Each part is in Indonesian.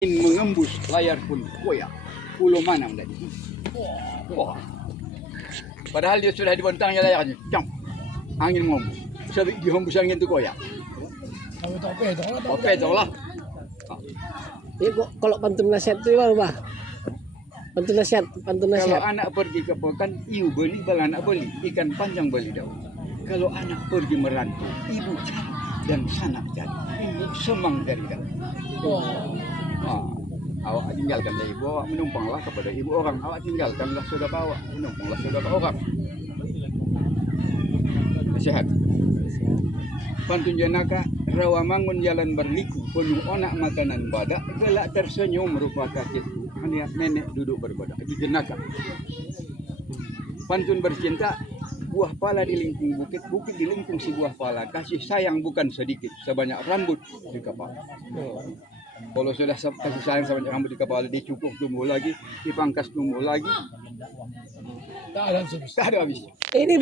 Mengembus layar pun koyak. Pulau mana tadi? Wah. Padahal dia sudah dibentangnya layarnya. Cam. Angin ngembus. Sebab dihembus angin itu koyak. Oke, lah. Kalau pantun nasihat itu apa, Pak? Pantun nasihat. Kalau anak pergi ke pekan, ibu beli, bala anak beli. Ikan panjang beli daun. Kalau anak pergi merantau, ibu cari dan sanak cari. Ibu semang dari daun. Awak tinggalkan dari ibu, awak menumpanglah kepada ibu orang. Awak tinggalkanlah saudara awak, menumpanglah saudara orang. Nasihat. Pantun jenaka, rawa mangun jalan berliku, penuh onak makanan badak, gelak tersenyum rupa kaki nenek duduk berbadak. Itu jenaka. Pantun bercinta, buah pala di lingkung bukit, bukit di lingkung si buah pala. Kasih sayang bukan sedikit, sebanyak rambut di kepala. Kalau sudah kasih sayang sebanyak rambut di kepala, dicukur tumbuh lagi, dipangkas tumbuh lagi. Tak ada habis. Ini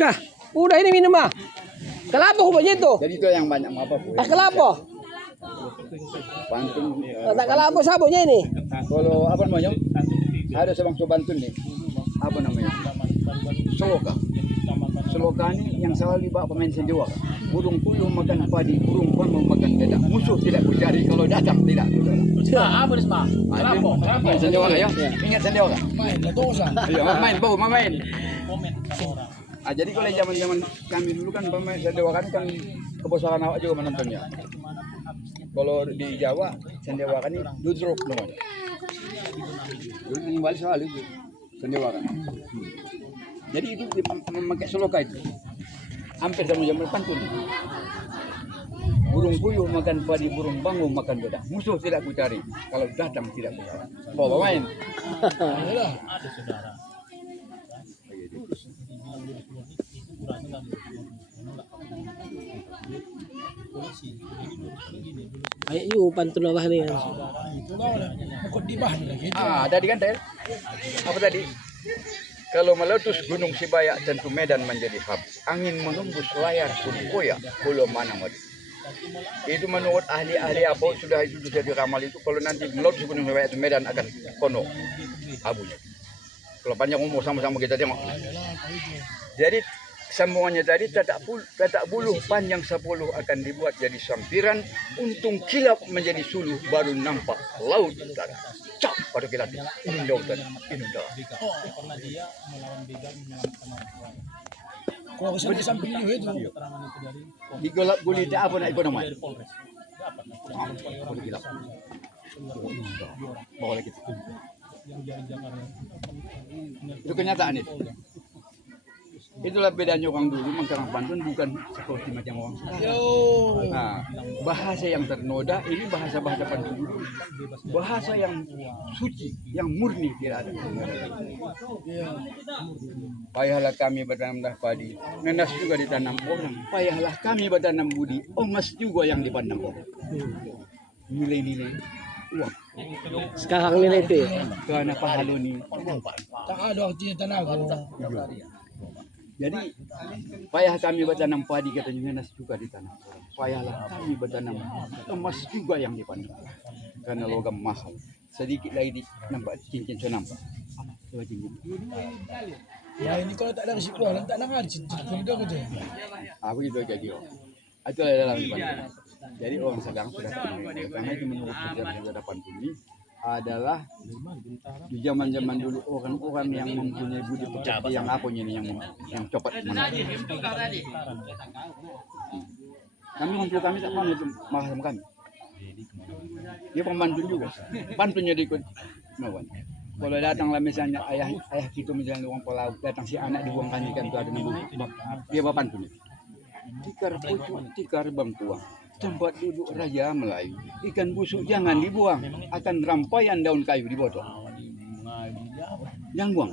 udah ini minum mah. Kelapa rupanya itu. Jadi itu yang banyak apa bu? Kelapa. Pantun. Tak kelapa sabunnya ini. Kalau apa namanya? Ada sebangsa pantun nih. Apa namanya? Seloka. Seloka ini yang selalu dibawa pemain sendiwara. Burung puyuh makan padi, burung bangau makan dedak. Musuh tidak kucari kalau datang tidak. Apa nih mah? Kenapa? Sendiwara ya? Ingat sendiwara? Main lah dosa. Iya, main. Komen orang. Jadi kalau zaman kami dulu kan pemain sendiwara kan kebosanan awak juga menontonnya. Kalau di Jawa sendiwara ini dudruk namanya. Dulu di Bali selalu itu sendiwara. Jadi itu memakai seloka itu. Hampir sama zaman pantun. Burung puyuh makan padi, burung bangau makan dedak. Musuh tidak kucari, kalau datang tidak kucari. Bawa main. Ada saudara. Ayo yuk pantun apa nih? Ikut di bahan lagi. Tadi kan Tel? Apa tadi? Kalau meletus gunung Sibayak tentu medan menjadi habis. Angin mengembus layar pun koyak, pulau mana mati. Itu menurut ahli-ahli apa sudah itu bisa diramal itu kalau nanti meletus gunung Sibayak itu medan akan kono abunya. Kalau panjang umur sama-sama kita tengok. Jadi sambungannya tadi tatak buluh panjang 10 akan dibuat jadi sampiran, untung kilap menjadi suluh baru nampak laut utara. Cak pada kilat indah utara, indah. Pernah dia melawan begal menyelamatkan orang. Kalau kesana samping itu. Di golak gulita apa nak ikut nama? Pada kilap. Bawa lagi. Itu kenyataan itu. Itulah bedanya orang dulu mengkarang pantun bukan seperti macam orang sekarang. Nah, bahasa yang ternoda ini bahasa-bahasa pantun dulu. Bahasa yang suci, yang murni tidak ada. Payahlah kami bertanam padi, nenas juga ditanam orang. Payahlah kami bertanam budi, emas juga yang dipandang orang. Nilai-nilai uang. Sekarang nilai itu. Karena pahala ini. Tak ada artinya tenaga. Jadi payah kami bertanam padi katanya nenas juga ditanam. Payahlah kami bertanam emas juga yang dipandang. Karena logam mahal. Sedikit lagi nampak cincin saya nampak. Coba cincin. Ya ini kalau tak ada risiko tak nak ada cincin itu aja. Begitu kayak gitu. Itu adalah pantun. Jadi orang sekarang sudah tahu karena itu menurut sejarah pantun ini adalah di zaman-zaman dulu orang-orang yang mempunyai budi pekerti yang apa ini yang cepat menang. Kami tak mau itu marah sama kami. Dia pemantun juga, pantunnya diikut melawan. Kalau datanglah misalnya ayah kita misalnya orang pelaut datang si anak dibuangkan ikan itu ada nembus, dia bawa pantun itu. Tikar pucuk, tikar bangkuang. Tempat duduk Raja Melayu. Ikan busuk jangan dibuang. Akan rampaian daun kayu dibotol. Jangan buang.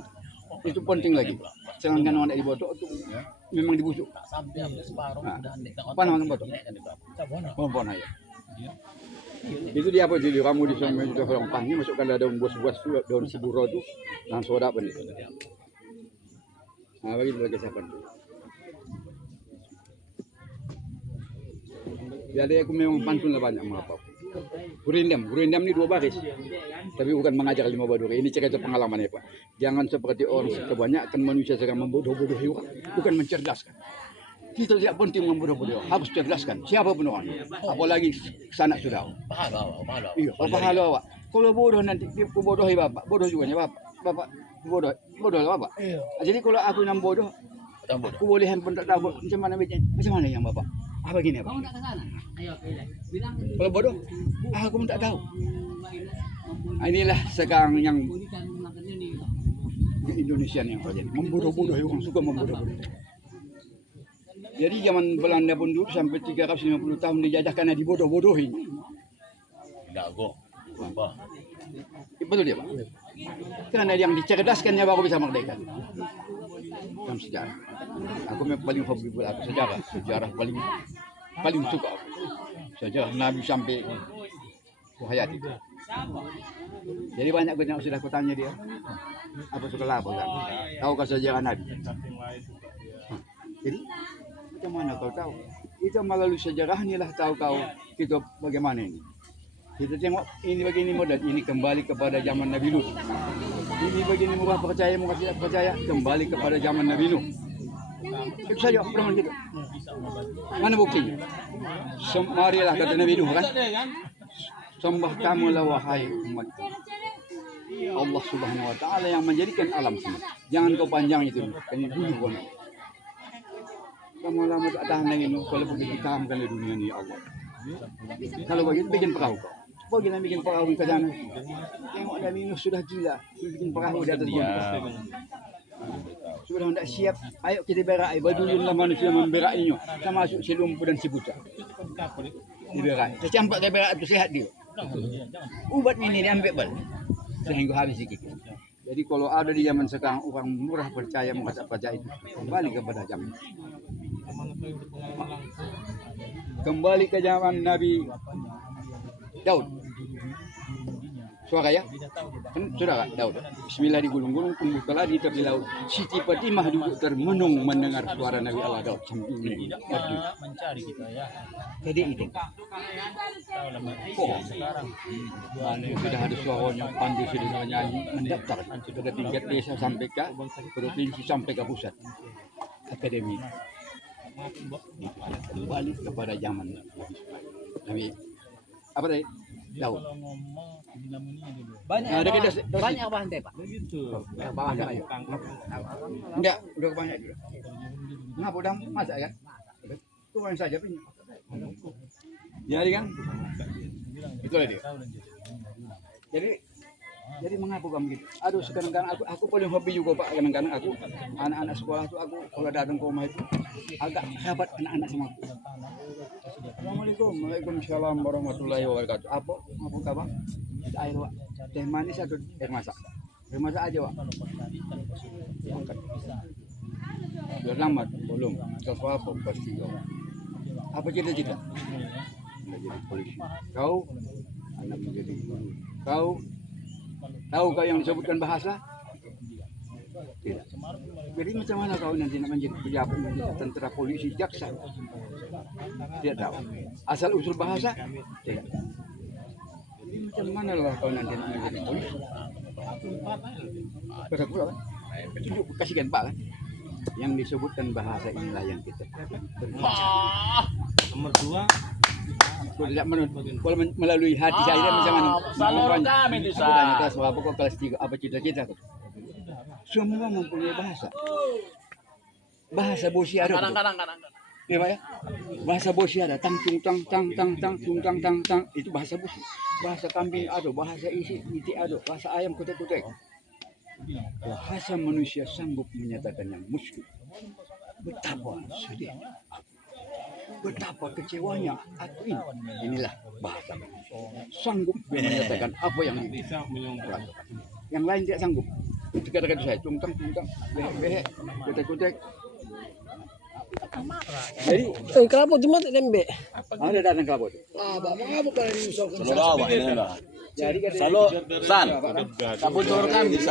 Itu penting lagi. Sedangkan anak dibotol itu memang dibusuk. Apa namanya botol? Pohon aja. Itu dia apa jadi kamu di sana juga orang pangnya masukkan daun buas-buas daun siburo itu langsung soda apa nih? Nah, begitu lagi siapa tuh? Jadi aku memang pantun lah banyak apa. Guru Indam ini 2 baris. Tapi bukan mengajar 5 baduri. Ini cerita pengalamannya Pak. Jangan seperti orang kebanyakan manusia sekarang membodoh-bodohi orang. Bukan mencerdaskan. Kita tidak penting membodoh-bodoh. Harus cerdaskan. Siapapun orang. Apalagi sanak saudara. Pahala. Iya, pahala awak. Kalau bodoh nanti bodohi bapak. Bodoh juga bapak. Bapak bodoh lah bapak. Iya. Jadi kalau aku yang bodoh, aku boleh handphone tak tahu macam mana yang bapak. Apa gini apa? Kalau bodoh, aku pun tak tahu. Inilah sekarang yang di Indonesia yang terjadi. Membodoh-bodohi orang, suka membodoh-bodohi. Jadi zaman Belanda pun dulu sampai 350 tahun dijajah karena dibodoh-bodohi. Dago. Apa? Betul dia Pak. Karena yang dicerdaskannya baru bisa merdeka. Dalam sejarah. Aku memang paling hobi buat sejarah. Sejarah paling suka aku. Sejarah Nabi sampai Hayati. Jadi banyak yang sudah aku tanya dia. Apa suka apa kan? Tahukah sejarah Nabi? Jadi macam mana kau tahu? Kita melalui sejarahnya lah tahu kau kita bagaimana ini. Kita tengok ini begini modal, ini kembali kepada zaman Nabi Nuh. Ini begini murah percaya, murah tidak percaya, kembali kepada zaman Nabi Nuh. Itu saja pedoman kita. Mana buktinya? Marilah kata Nabi Nuh kan. Sembah kamulah wahai umat. Allah Subhanahu Wa Taala yang menjadikan alam semesta. Jangan kau panjang itu, kan bunuh kau. Kamu lama tak tahan lagi nu, kalau begitu tahamkan di dunia ini Allah. Kalau begitu bikin perahu kau. Bagaimana bikin perahu ke sana? Tengok Nabi Nuh sudah gila, bikin perahu di atas bumi. Sudah tidak siap. Ayo kita berai. Baduyunlah manusia memberainya. Sama masuk si lumpuh dan si buta. Diberai. Tercampak ke berai itu sehat dia. Ubat ini diambil bal. Sehingga habis sikit. Jadi kalau ada di zaman sekarang orang murah percaya mengatakan itu, kembali kepada zaman. Kembali ke zaman Nabi Daud. Suara ya? Sudah Daud. Bismillah digulung-gulung, tumbuh keladi tepi laut. Siti Fatimah duduk termenung mendengar suara Nabi Allah Daud. Sambil ini. Mencari kita ya. Tadi itu. Oh, sudah ada suaranya, pandu sudah nyanyi, mendaftar ke tingkat desa sampai ke provinsi sampai ke pusat. Akademi. Kembali kepada zaman Nabi. Apa tadi? Daud. Banyak bahan teh Pak. Banyak. Enggak, udah banyak juga. Ngapa udah masak kan? Kurang saja punya. Jadi kan? Itulah dia. Jadi mengapa kamu gitu? Aduh, kadang-kadang aku paling hobi juga Pak. Kadang-kadang aku anak-anak sekolah itu aku kalau datang ke rumah itu agak rapat anak-anak sama aku. Assalamualaikum, waalaikumsalam warahmatullahi wabarakatuh. Apa kabar? Air Pak. Teh manis atau air masak? Air masak aja Pak. Sudah lambat belum? Kau apa pasti kau? Apa cita-cita? Menjadi polisi. Kau anak menjadi guru. Kau tahu kau yang disebutkan bahasa? Tidak. Jadi macam mana kau nanti nak menjadi pejabat, menjadi tentara, polisi, jaksa? Tidak tahu. Asal usul bahasa? Tidak. Jadi macam mana lah kau nanti nak menjadi polisi? Betul kan? Tunjuk kasihkan Pak kan? Yang disebutkan bahasa inilah yang kita berbicara. Nomor 2. Kalau tidak kalau melalui hati saya macam mana? Saluran kami di sana. Aku tanya kelas berapa kok kelas 3 apa cita-cita? Semua mempunyai bahasa. Bahasa bosi ada. Kadang-kadang. Ya Pak ya? Bahasa bosi ada. Tang tung tang tang tang tang tung tang tang tang itu bahasa bosi. Bahasa kambing ada, bahasa isi ada, bahasa ayam kutek-kutek. Bahasa manusia sanggup menyatakan yang muskil. Betapa sedih. Betapa kecewanya aku ini. Inilah bahasa sanggup menyatakan apa yang bisa menyongkrak. Yang lain tidak sanggup. Itu kata-kata saya, tungtang, behek, kutek-kutek. Jadi, Kelapa cuma tembe. ada datang kelapa itu. Jadi kata san. Kapun kami